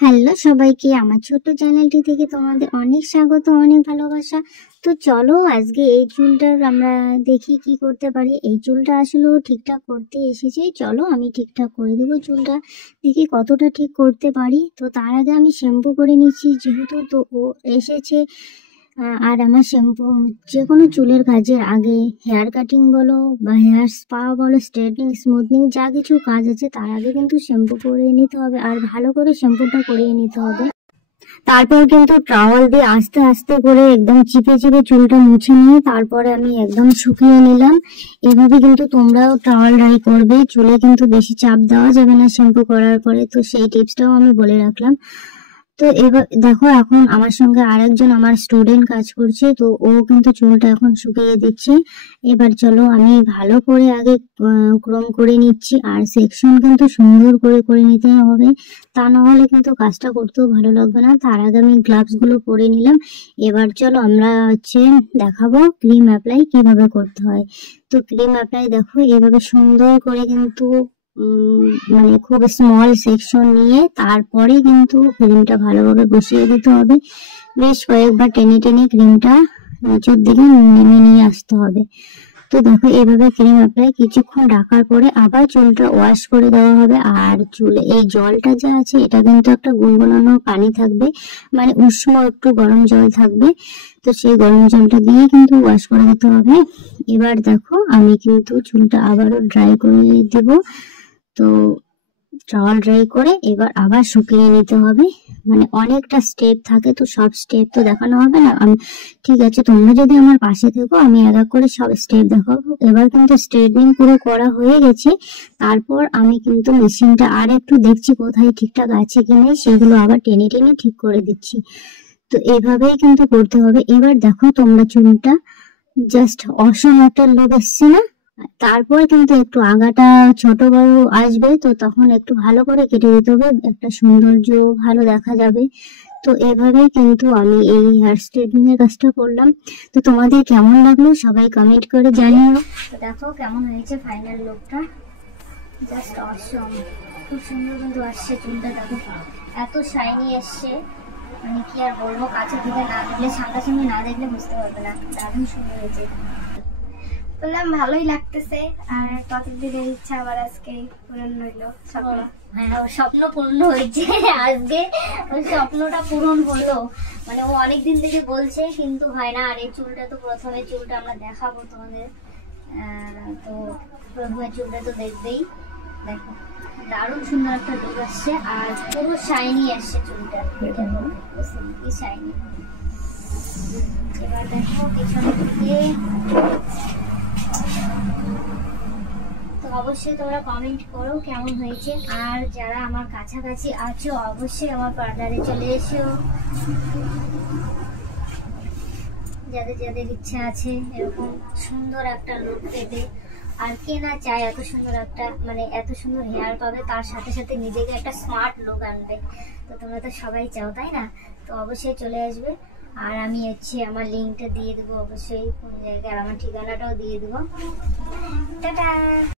Hello সবাইকে, আমার ছোট্ট চ্যানেলটি থেকে তোমাদের অনেক স্বাগত, অনেক ভালোবাসা। তো চলো আজকে এই চুলটার আমরা দেখি কি করতে পারি। এই চুলটা আসলেও ঠিকঠাক করতে এসেছি, চলো আমি ঠিকঠাক করে দেবো চুলটা, দেখি কতটা ঠিক করতে পারি। তো তার আগে আমি শ্যাম্পু করে নিচ্ছি, যেহেতু তো ও এসেছে। আর আমার শ্যাম্পু যে কোনো চুলের কাজের আগে, হেয়ার কাটিং বলো বা হেয়ার স্পা বলো, স্ট্রেটনিং স্মুথনিং যা কিছু কাজ আছে তার আগে কিন্তু শ্যাম্পু করে নিতে হবে, আর ভালো করে শ্যাম্পুটা করিয়ে নিতে হবে। তারপর কিন্তু টাওয়াল দিয়ে আস্তে আস্তে করে একদম চিপে চিপে চুলটা মুছে নিয়ে তারপরে আমি একদম শুকিয়ে নিলাম। এভাবে কিন্তু তোমরাও টাওয়াল ড্রাই করবে, চুলে কিন্তু বেশি চাপ দেওয়া যাবে না শ্যাম্পু করার পরে, তো সেই টিপসটাও আমি বলে রাখলাম। তো এবার দেখো, এখন আমার সঙ্গে আরেকজন আমার স্টুডেন্ট কাজ করছে, তো ও কিন্তু চুলটা এখন শুকিয়ে দিচ্ছে। এবার চলো আমি ভালো করে আগে ক্রম করে নিচ্ছি, আর সেকশন কিন্তু সুন্দর করে করে নিতে হবে, তা না হলে কিন্তু কাজটা করতেও ভালো লাগবে না। তার আগে আমি গ্লাভস গুলো পরে নিলাম। এবার চলো আমরা দেখাবো ক্রিম অ্যাপ্লাই কিভাবে করতে হয়। তো ক্রিম অ্যাপ্লাই দেখো এভাবে সুন্দর করে কিন্তু মানে খুব স্মল সেকশন নিয়ে তারপরে কিন্তু ক্রিমটা ভালোভাবে বসিয়ে দিতে হবে। বেশ কয়েকবার টেনে টেনে ক্রিমটা নিচের দিকে নেমে নিয়ে আসতে হবে। তো দেখো এভাবে ক্রিম অ্যাপ্লাই কিছুক্ষণ রাখার পরে আবার চুলটা ওয়াশ করে দেওয়া হবে। আর চুলে এই জলটা যা আছে এটা কিন্তু একটা গুনগুনানো পানি থাকবে, মানে উষ্ণ একটু গরম জল থাকবে, তো সেই গরম জলটা দিয়ে কিন্তু ওয়াশ করে দিতে হবে। এবার দেখো আমি কিন্তু চুলটা আবারও ড্রাই করে দেবো। তো টাওয়াল ড্রাই করে এবার আবার শুকিয়ে নিতে হবে, মানে অনেকটা স্টেপ থাকে, তো সব স্টেপ তো দেখানো হবে না। আমি ঠিক আছে, তোমরা যদি আমার পাশে থেকো আমি এক এক করে সব স্টেপ দেখাবো। এবার কিন্তু স্ট্রেটনিং পুরো করা হয়ে গেছে, তারপর আমি কিন্তু মেশিনটা আর একটু দেখছি কোথায় ঠিকঠাক আছে কি নেই, সেগুলো আবার টেনে টেনে ঠিক করে দিচ্ছি। তো এভাবেই কিন্তু করতে হবে। এবার দেখো তোমরা চুলটা জাস্ট অসম একটা লুক এসছে না? তারপরে কিন্তু একটু আগাটা ছোট বড় আসবে, তো তখন একটু ভালো করে কেটে দিতে হবে, একটা সৌন্দর্য ভালো দেখা যাবে। তো এভাবেই কিন্তু আমি এই হেয়ার স্ট্রেটনিং এর কাজটা করলাম। তো তোমাদের কেমন লাগলো সবাই কমেন্ট করে জানিও। তো দেখো কেমন হয়েছে ফাইনাল লুকটা, জাস্ট অসম, খুব সুন্দর কিন্তু আসছে চুলটা। দেখো এত শাইনি এসছে, মানে কি আর বলবো, কাছে থেকে না দেখলে, সামনাসামনি না দেখলে বুঝতে পারবে না, দারুণ সুন্দর হয়েছে। বললাম ভালোই লাগতেছে। আর কতদিনের ইচ্ছা আবার আজকে পূরণ হইলো স্বপ্ন। হ্যাঁ, ওর স্বপ্ন পূর্ণ হয়েছে আজকে, ওর স্বপ্নটা পূরণ হলো। মানে ও অনেকদিন থেকে বলছে কিন্তু হয় না। আর এই চুলটা তো প্রথমে চুলটা আমরা দেখাবো তোমাদের, তো প্রথমে চুলটা তো দেখবেই। দেখো দারুণ সুন্দর একটা লুক আসছে, আর পুরো শাইনি আসছে চুলটা, সিল্কি শাইনি। এবার দেখো পেছনের দিকে। তো অবশ্যই তোমরা কমেন্ট করো কেমন হয়েছে, আর যারা আমার কাছাকাছি আছো অবশ্যই আমার পার্লারে চলে এসো, যাদের যাদের ইচ্ছা আছে এরকম সুন্দর একটা লুক পেতে। আর কে না চায় এত সুন্দর একটা, মানে এত সুন্দর হেয়ার পাবে, তার সাথে সাথে নিজেকে একটা স্মার্ট লুক আনবে। তো তোমরা তো সবাই চাও, তাই না? তো অবশ্যই চলে আসবে। আর আমি আমার লিঙ্কটা দিয়ে দেবো অবশ্যই কোন জায়গায়, আর আমার ঠিকানাটাও দিয়ে দেবো। টাটা।